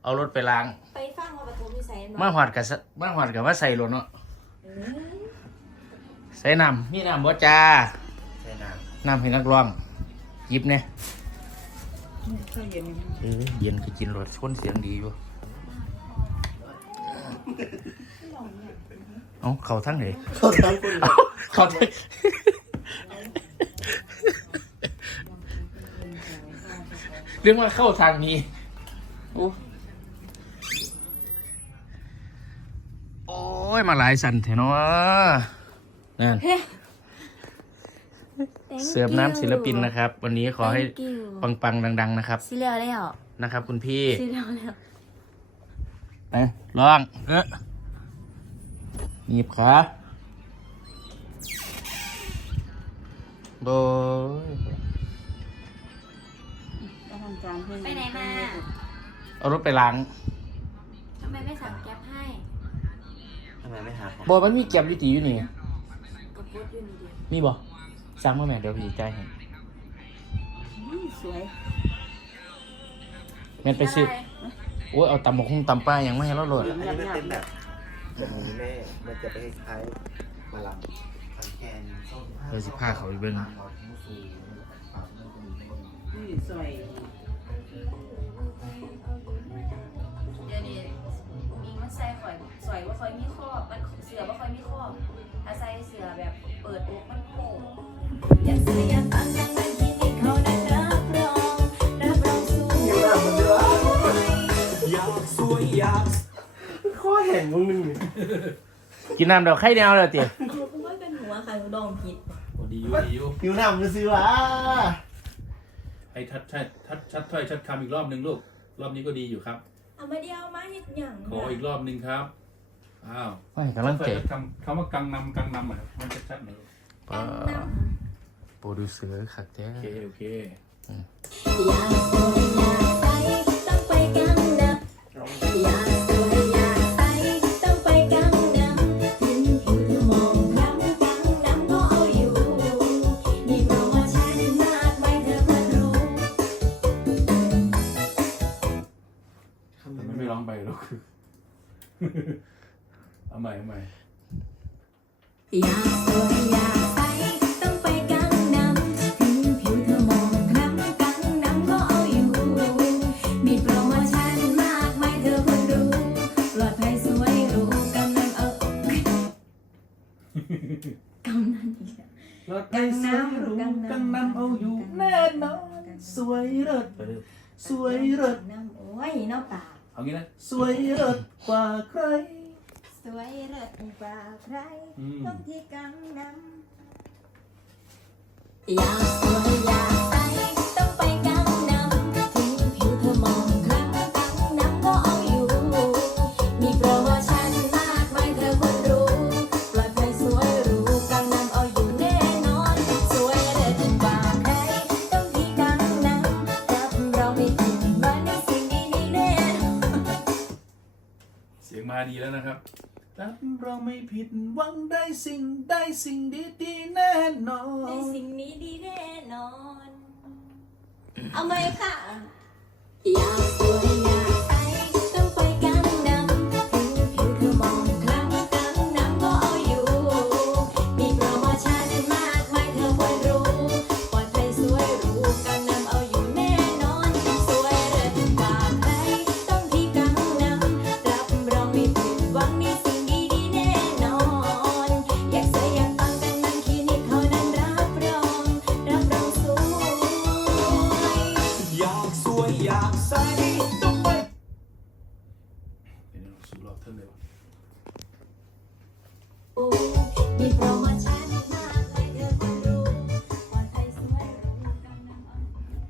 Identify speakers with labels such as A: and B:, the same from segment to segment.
A: เอารถไปล้าง
B: ไปฟังว่าประตูมีใส่
A: มาหอดกับว่าใส่รถเนาะใส่น้ำมีน้ำบ่จ้าใส่น้ำให้นักร้องหยิบเนี่ยเย็นก็กินรถคนเสียงดีอยู่เอาเข่าทั้งไหนเข้าทั้งเรียกว่าเข้าทางนี้โอ้ยมาหลายสันเถอะเนาะนั่นเสิร์ฟน้ำศิลปินนะครับวันนี้ขอให้ปังๆดังๆนะครับ
B: ซีเรียลเลยเหรอ
A: นะครับคุณพี่
B: ซีเรียลแล้ว
A: ไปลองหนีบขาโดย
B: ไปไหนมา
A: เอารถไปล้าง
B: ทำไมไม่สั่งแก๊ปให้
C: ทำไมไม่หาของ
A: บอกมันมีแก็บวิตีอยู่นี่
B: ก็พูดอยู่นี่ดิ
A: มีบ่สั่งมาแม่เดี๋ยวพี่จ่ายให้
B: สวย
A: แม่ไปซื้อโอ้ยเอาตำหมกหุ้งตำป้ายังไม่ให้เราโหลด
C: อันนี้มันเป็นแบบจะมีแม่มันจะไปคล้ายมาลำแกน
A: เลยสิผ้าเขาไปเบิ้ง
B: สวยเดี๋ยวนี้มีมันใส่ข่อยสวยว่าข่อยมีข้อมันเสือว่าข่อยมีข้อถ้าใส่เสือแบบเปิดอกมันโผล่อยากเสืออยากฟังดังนั้นที่นี่เขานั้นรับรองสู้
C: อยากสวยอยากข้อแห่งมึงนึง
A: กินน้ำเดี๋ยวไข่แนวเลยเตี๋ย
B: กูว่าเป็นหัวใครดองผิด
A: ดีอยู่
C: ผิวหน้ามันซื้อวะ
A: ให้ชัดถ้อยชัดคำอีกรอบหนึ่งลูกรอบนี้ก็ดีอยู่ครับ
B: เอามาเดียวมาเห็ดหยัง
A: ขออีกรอบหนึ่งครับอ้าวไม่กำลังเจ็บคำว่ากังนำอ่ะมันชัดๆหน่อยโปรดิวเซอร์ขัดแท้โอเคอยากสวยอยากใสต้องไปกังนำอยากสวยอยากใสต้องไปกังนำถึงผิวมองกังนำก็เอาอยู่มีโปรโมชั่นมากมายเธอควรรู้ทำไมไม่ร้องไปลูกเอาใหม่อยากสวยอยากใสต้องไปกังนำถึงผิวเธอมองคล้ำกังนำก็เอาอยู่มีโปรโมชั่นมากมายเธอควรรู้ปลอดภัยสวยรู้กำนันเอากำนันอีกปลอดภัยสวยรู้กำนันเอาอยู่แน่นอนสวยเลิศโอ้ยน้ำตาเอางี้นะสวยเลิศกว่าใคร
B: สวยเลิศกว่าใครต้องที่กังนำอยากสวยอยากใสต้องไปกังนำถึงผิวเธอมองคล้ำกังนำก็เอาอยู่มีโปรโมชั่นมากมายเธอควรรู้ปลอดภัยสวยรู้กังนำเอาอยู่แน่นอนสวยเลิศกว่าใครต้องที่กังนำรับเราไม่ผิดหวังในสิ่งดีๆแน่
A: เสียงมาดีแล้วนะครับรับเราไม่ผิดหวังได้สิ่งดีๆแน่นอน
B: ได้สิ่งนี้ดีแน่นอนเอาไหมค่ะอยากสวยอยากใสต้องไปกังนำถึงผิวเธอมองคล้ำกังนำก็เอาอยู่มีโปรโมชั่นมากมายเธอควรรู้ปลอดภัยสวยรู้กังนำเอาอยู่แน่นอนสวยเลิศกว่าใครต้องที่กังนำรับรองไม่ผิดหวังในสิ่งดีๆแน่นอนอยากสวยอยากปังกังนำคลินิกเขานั้นรับรองสวย
C: อยากสวยอยากใสต้องไป
A: สูรอบเท่าเลยวะ
B: มีโปรโมชั่นมากเลยเธอควรรู้ปลอดภัยสวยรู้กังนำเอา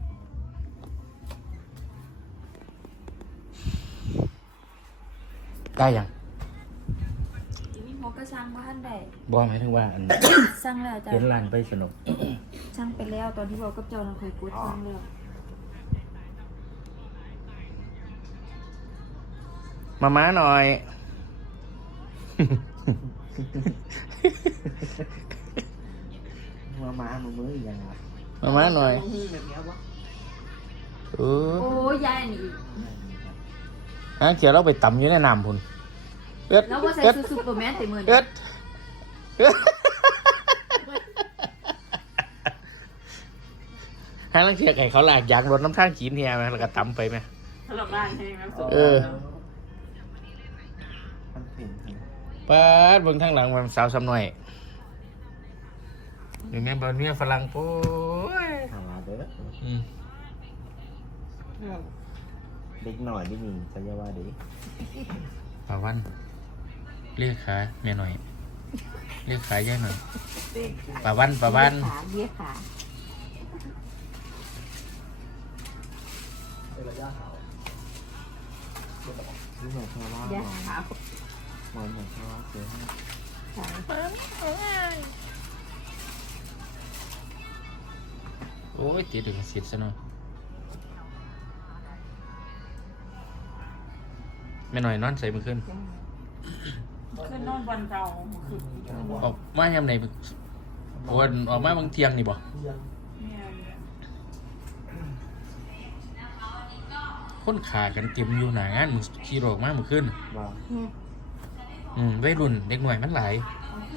A: ได้ยัง
B: มีหมก็สั่งบ้านได้
A: บอกหมายถึงว่าอัน
B: สั่งแล้วจ้ะ
A: เห็นร้านไปสนุก
B: สั่งไปแล้วตอนที่บอกกับเจ้าเราเคยกดสั่งแล้ว
A: มาม้าหน่อย
C: มามือยังไง
A: มาม้าหน่อย
C: แบบนี้วะ
B: โอ้ยายนี่
A: ฮะเขียวเราไปต่ำอยู่ในน้ำพุ่นเอิด
B: แล้วว่าใส่
A: เอิด
B: ซูเปอร์แมนเต็มมือ
A: เอิดเอิดให้ลังเทียไก่เขาหลากยางรถน้ำทางจีนเฮียไหมแล้วก็ต่ำไปไหม
D: สำหรับร้านใช่ไหมครับ
A: เออ
C: มันเปลี่ยนทาง
A: ป้าดเบิ่งทางหลังมันสาวซ้ำหน่อยอยู่แม่บอลเมียฝรั่งโอ้ย
C: หาเด้อ
A: อืม
C: เด็กหน่อยได้มีสัญญาว่าดี
A: ป่าวันเรียกขาแม่หน่อยเรียกขาย่าหน่อยป่าวัน
B: ขาเบี้ยขา
C: เป็นระยะห่างนี่หมายความว่า
B: เบี้ยขา
C: หมายความว่าเสียห้า
A: โอ้ยตีดึงสิทธิ์ซะหน่อยแม่หน่อยนอนใส่มือขึ้น
D: คือนอนวันเก่าคือ
A: ออกมายามไหนโอ้ยออกมาบางเที่ยงนี่บ่
D: เนี่ย
A: คนขากันเต็มอยู่หน้างานมึงขี่รถออกมามือขึ้น
C: ว่า
A: วัยรุ่นเด็กหน่อยมันหลาย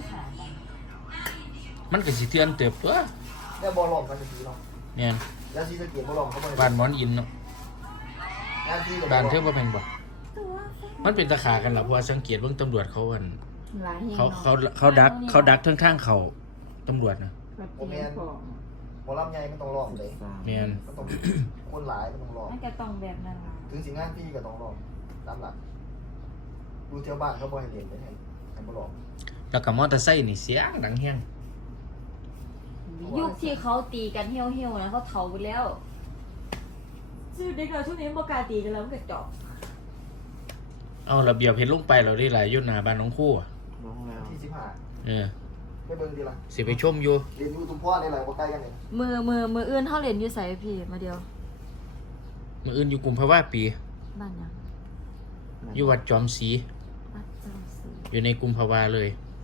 A: มันก็สิเตือนเติบตัว
C: แล้วบอลลองกันจะดีหรอ
A: เนี่ย
C: แล้วซีสเกียบอลลองเขาบอก
A: บ้านหมอนอินเนาะ
C: งานที่
A: บ้านเธอบ่แม่นบ่มันเป็นตะขากันล่ะเพราะว่าสังเกตเบิ่งตำรวจเขาอัน
B: หลาย
A: เขาดักข้างๆเขาตำรวจนะ
C: โอแมนหมอลำใหญ่มันต้องลองเลย
A: แม่น
C: มันต้องคนหลายมันต้องลอง
B: มันจะต้องแบบนั้นล่ะ
C: ถึงสิงานพี่ก็ต้องลองตามหลักดูเที่ยวบ้านเขาบอกให้เรียนไปให้บอลลอง
A: แล้วก็มอเตอร์ไซค์นี่เสียงดังแฮง
B: ยุคที่เขาตีกันเหี้ยวๆนะเขาเฒ่าไปแล้วชื่อเด็กเราช่วงนี้บ่กล้าตีกันแล้วมันก็จอก
A: เอาระเบียบเฮ็ดลงไปเราได้หลายอยู่หน้าบ้านน้องคู่อะ
C: น้องแล้วที่15
A: เออ
C: ไม่เบิ่งดีละ
A: สิไปชมอยู่
C: เรียนอยู่ตุ้มพ่อได้หลายว่าใกล้กันเลย
B: มืออื่นเฮาเรียนอยู่ไสพี่มาเดียว
A: มื้ออื่นอยู่กุมภาวะปี
B: บ้านหยัง
A: อยู่วัดจอมศรี
B: วัดเจ้าศรี
A: อยู่ในกุมภาวะเลย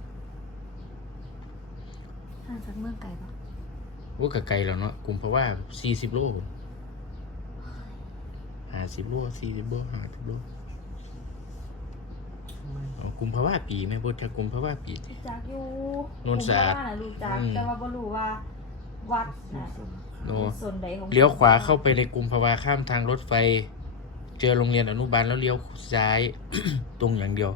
B: ห่างจากเมืองไกลปะ
A: ว่าก็ไกลแล้วเนาะกุมภาวะ40 โลพุ่น50 โล40 โล50 โลเอากุมภาวะปีแม่บ่จักกุมภาวะปี
B: รู้จักอยู่
A: โน่นสะอาด
B: ผมว่น่ะรู้จักแต่ว่าบ่รู้ว่าวัดน่ะ
A: โน
B: ส่วนใดของ
A: เลี้ยวขวาเข้าไปในกุมภาวะข้ามทางรถไฟ เจอโรงเรียนอนุบาลแล้วเลี้ยวซ้าย ตรงอย่างเดียว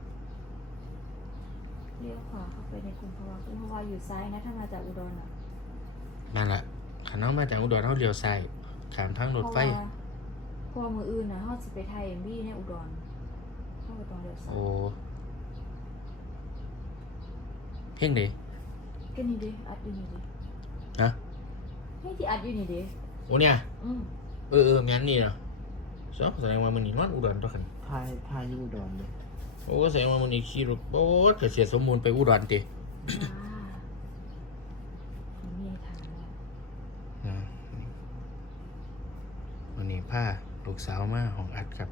B: เลี้ยวขวาเข้าไปในกรุงเพราะว่าอยู่ซ้ายนะถ้ามาจากอุดรอ่ะ
A: นั่นแหละขันน้องมาจากอุดรเขาเลี้ยวซ้ายขามทางรถไฟ
B: เพราะว่ามืออื่นนะเฮาสิไปไทย MV ในอุดรเฮาก็ต้องเลี้ยวซ้าย
A: โอ้เพ่งเด
B: ก็นี่ดิอัดอยู่นี่ดิ
A: นะ
B: ให้ที่อัดอยู่นี่ดิ
A: โอ้เนี่ย
B: อืม
A: เอองั้นนี่เนาะแสดงว่ามันนี่มันอุดรตัวขัน
C: ทายอยู่อุดรเลย
A: โอ้แสดงว่ามันนี่ขี่รถโอ้เกิดเสียสมมูลไปอุดรติ
B: ผมมีทางแล้ว
A: วันนี้พาลูกสาวมาของอัดครับ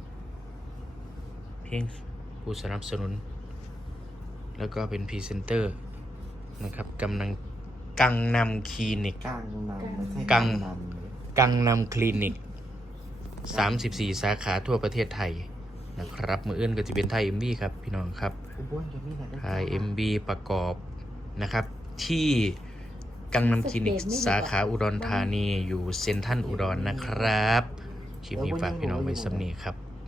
A: เพียงผู้สนับสนุน แล้วก็เป็นพรีเซนเตอร์นะครับกังนำคลินิก
C: กลางนำไม่ใช่
A: กลาง
C: นำเลย
A: กังนำคลินิก 34 สาขาทั่วประเทศไทยนะครับมืออื่นก็จะเป็นไทย MV ครับพี่น้องครับ
C: อุบลจะมีอะไร
A: ไทย MV ประกอบนะครับ ที่กังนำคลินิกสาขาอุดรธานีอยู่เซ็นทรัลอุดรนะครับคลิปนี้ฝากพี่น้องไว้สำนีครับ